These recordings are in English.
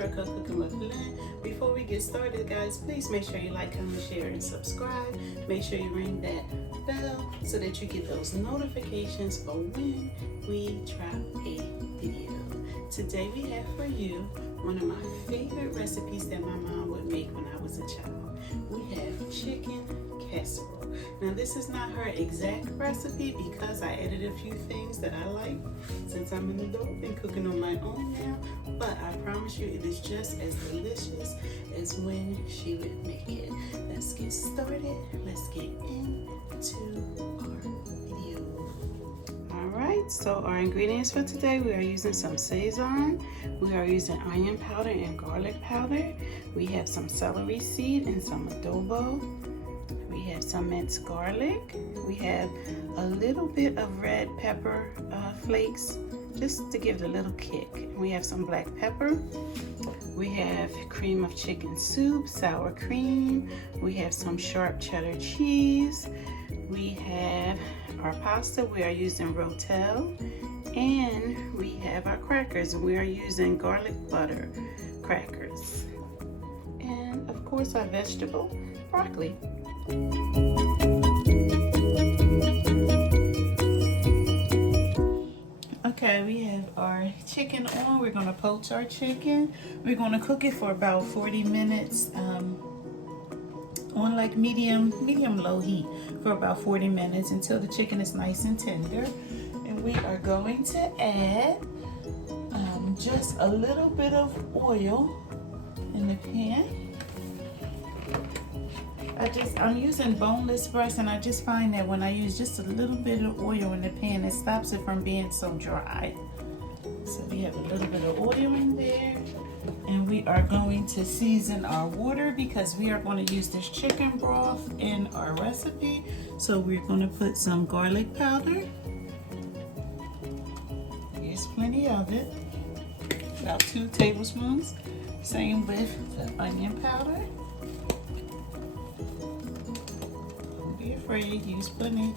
Shortcut Cooking with Lynn. Before we get started, guys, please make sure you like, comment, share, and subscribe. Make sure you ring that bell so that you get those notifications for when we drop a video. Today we have for you one of my favorite recipes that my mom would make when I was a child. We have chicken casserole. Now this is not her exact recipe because I added a few things that I like since I'm an adult and cooking on my own now, but I promise you it is just as delicious as when she would make it. Let's get started. Let's get into our video. Alright, so our ingredients for today, we are using some Szechuan, we are using onion powder and garlic powder, we have some celery seed and some adobo. We have some minced garlic. We have a little bit of red pepper flakes just to give it a little kick. We have some black pepper. We have cream of chicken soup, sour cream. We have some sharp cheddar cheese. We have our pasta. We are using rotel. And we have our crackers. We are using garlic butter crackers. And of course our vegetable, broccoli. Okay, we have our chicken on. We're going to poach our chicken. We're going to cook it for about 40 minutes on like medium low heat for about 40 minutes until the chicken is nice and tender. And we are going to add just a little bit of oil in the pan. I'm using boneless breast, and I just find that when I use just a little bit of oil in the pan, it stops it from being so dry. So we have a little bit of oil in there, and we are going to season our water because we are going to use this chicken broth in our recipe. So we're going to put some garlic powder. There's plenty of it, about 2 tablespoons. Same with the onion powder. Be afraid, use plenty.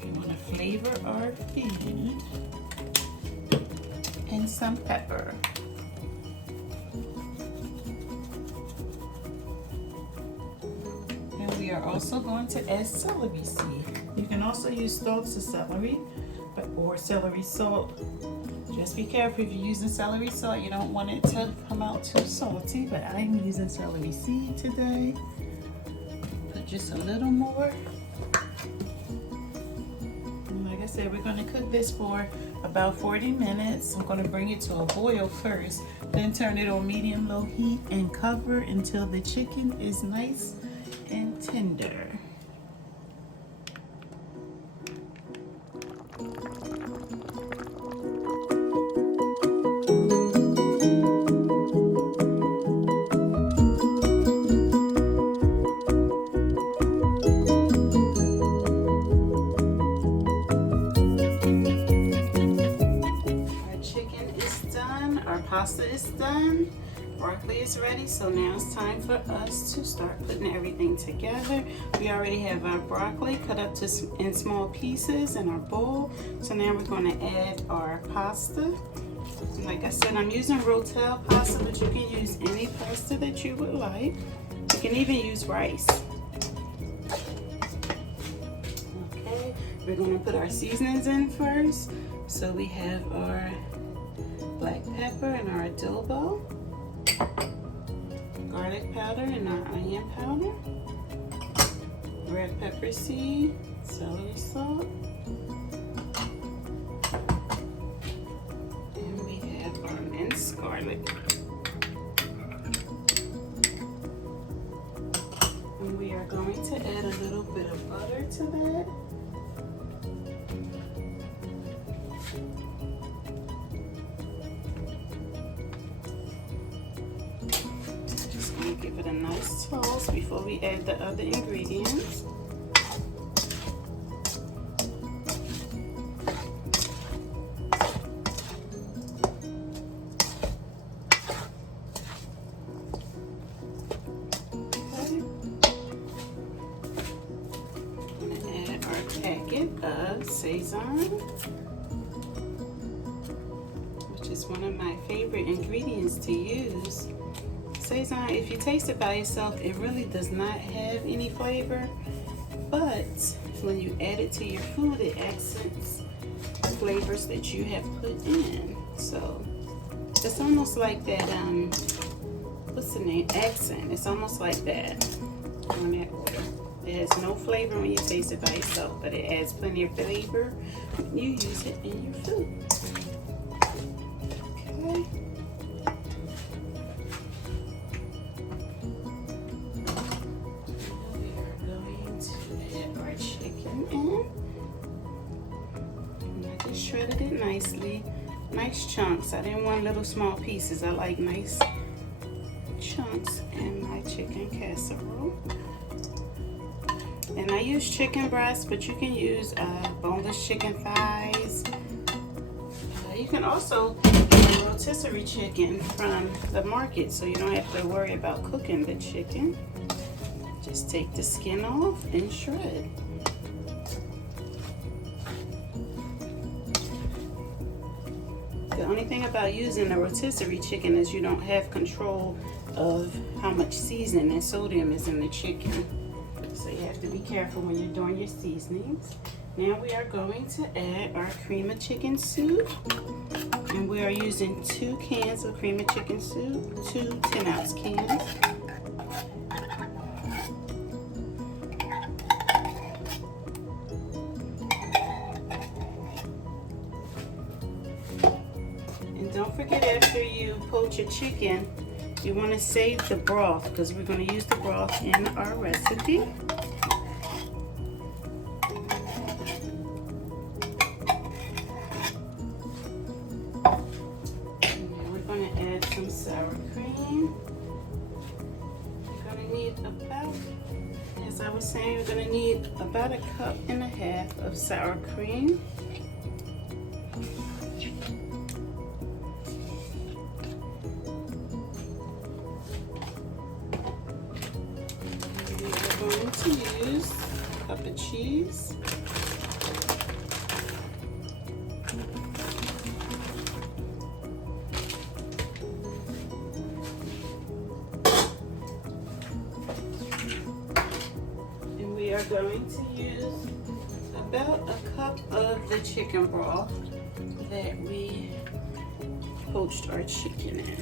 We want to flavor our food. And some pepper. And we are also going to add celery seed. You can also use stalks of celery or celery salt. Just be careful if you're using celery salt, you don't want it to come out too salty, but I'm using celery seed today. Just a little more. And like I said, we're going to cook this for about 40 minutes. I'm going to bring it to a boil first, then turn it on medium-low heat and cover until the chicken is nice and tender. Pasta is done, broccoli is ready, so now it's time for us to start putting everything together. We already have our broccoli cut up in small pieces in our bowl, so now we're going to add our pasta. Like I said, I'm using rotel pasta, but you can use any pasta that you would like. You can even use rice. Okay, we're going to put our seasonings in first. So we have our black pepper and our adobo, garlic powder and our onion powder, red pepper seed, celery salt, and we have our minced garlic. And we are going to add a little bit of butter to that. Give it a nice toss before we add the other ingredients. I'm going to add our packet of Szechuan, which is is one of my favorite ingredients to use. Sazon, if you taste it by itself, it really does not have any flavor, but when you add it to your food, it accents the flavors that you have put in. So it's almost like that, what's the name? Accent. It's almost like that on that order. It has no flavor when you taste it by itself, but it adds plenty of flavor when you use it in your food. Okay. We are going to add our chicken in. And I just shredded it nicely. Nice chunks. I didn't want little small pieces. I like nice chunks in my chicken casserole. And I use chicken breast, but you can use boneless chicken thighs. You can also get rotisserie chicken from the market, so you don't have to worry about cooking the chicken. Just take the skin off and shred. The only thing about using a rotisserie chicken is you don't have control of how much seasoning and sodium is in the chicken. So you have to be careful when you're doing your seasonings. Now we are going to add our cream of chicken soup. And we are using 2 cans of cream of chicken soup, 2 10-ounce cans. And don't forget, after you poach your chicken, you want to save the broth because we're going to use the broth in our recipe. And now we're going to add some sour cream. We're going to need about, as I was saying, we're going to need about 1.5 cups of sour cream. Going to use a cup of cheese. And we are going to use about 1 cup of the chicken broth that we poached our chicken in.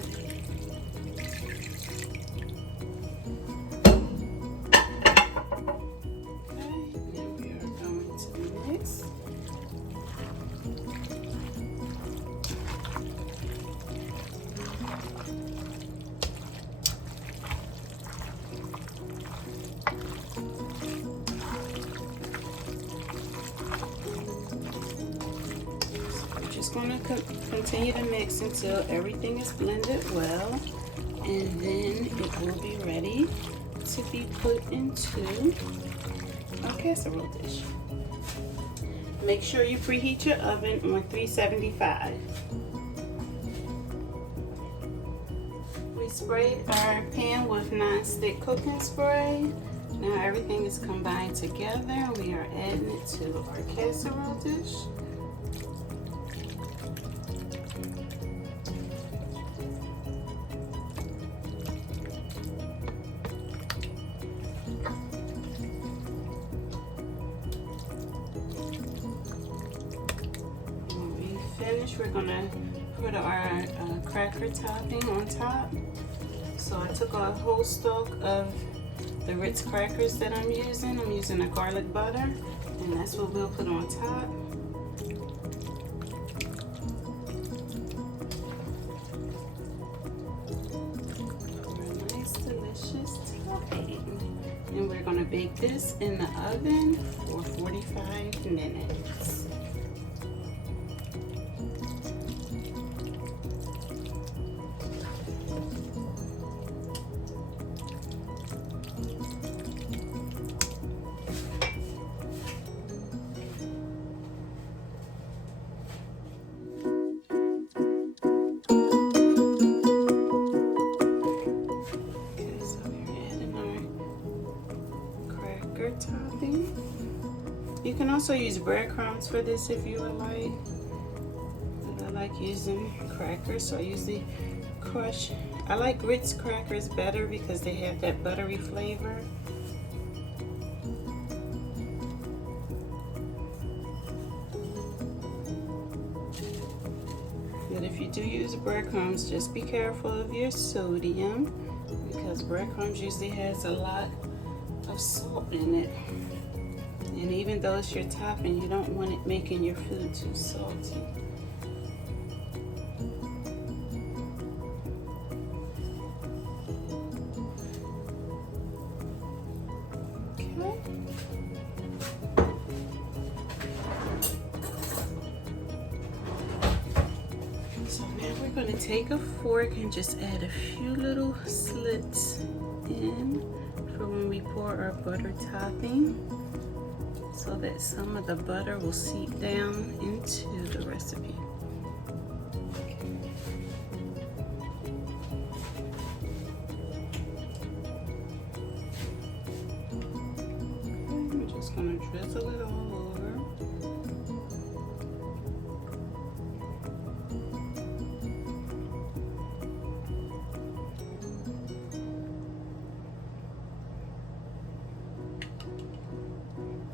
Going to continue to mix until everything is blended well, and then it will be ready to be put into our casserole dish. Make sure you preheat your oven on 375. We sprayed our pan with non-stick cooking spray. Now everything is combined together. We are adding it to our casserole dish. We're gonna put our cracker topping on top. So I took a whole stalk of the Ritz crackers that I'm using. I'm using a garlic butter, and that's what we'll put on top. For a nice, delicious topping. And we're gonna bake this in the oven for 45 minutes. Topping. You can also use breadcrumbs for this if you would like. But I like using crackers, so I usually crush. I like Ritz crackers better because they have that buttery flavor. But if you do use breadcrumbs, just be careful of your sodium because breadcrumbs usually has a lot of salt in it. And even though it's your topping, you don't want it making your food too salty. Okay. So now we're going to take a fork and just add a few little slits in for when we pour our butter topping, so that some of the butter will seep down into the recipe. I'm just going to drizzle it all over.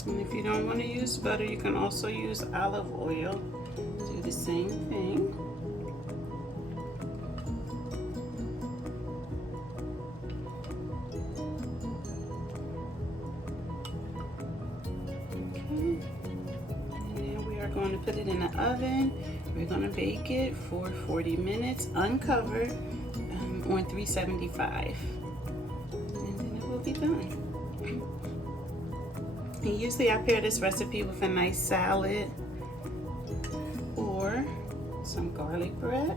And if you don't want to use butter, you can also use olive oil. Do the same thing. Okay. And then we are going to put it in the oven. We're going to bake it for 40 minutes uncovered on 375. And then it will be done. And usually I pair this recipe with a nice salad or some garlic bread.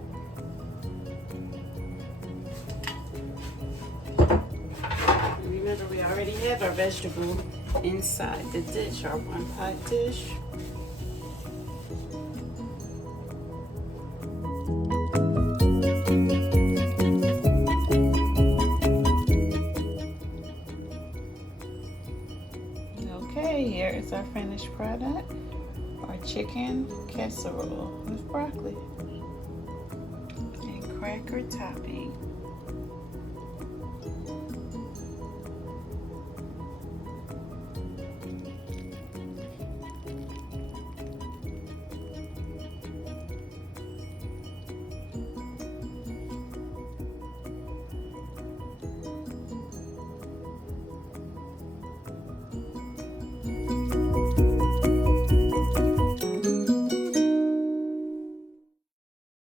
And remember, we already have our vegetable inside the dish, our one pot dish. Okay, here is our finished product, our chicken casserole with broccoli and cracker topping.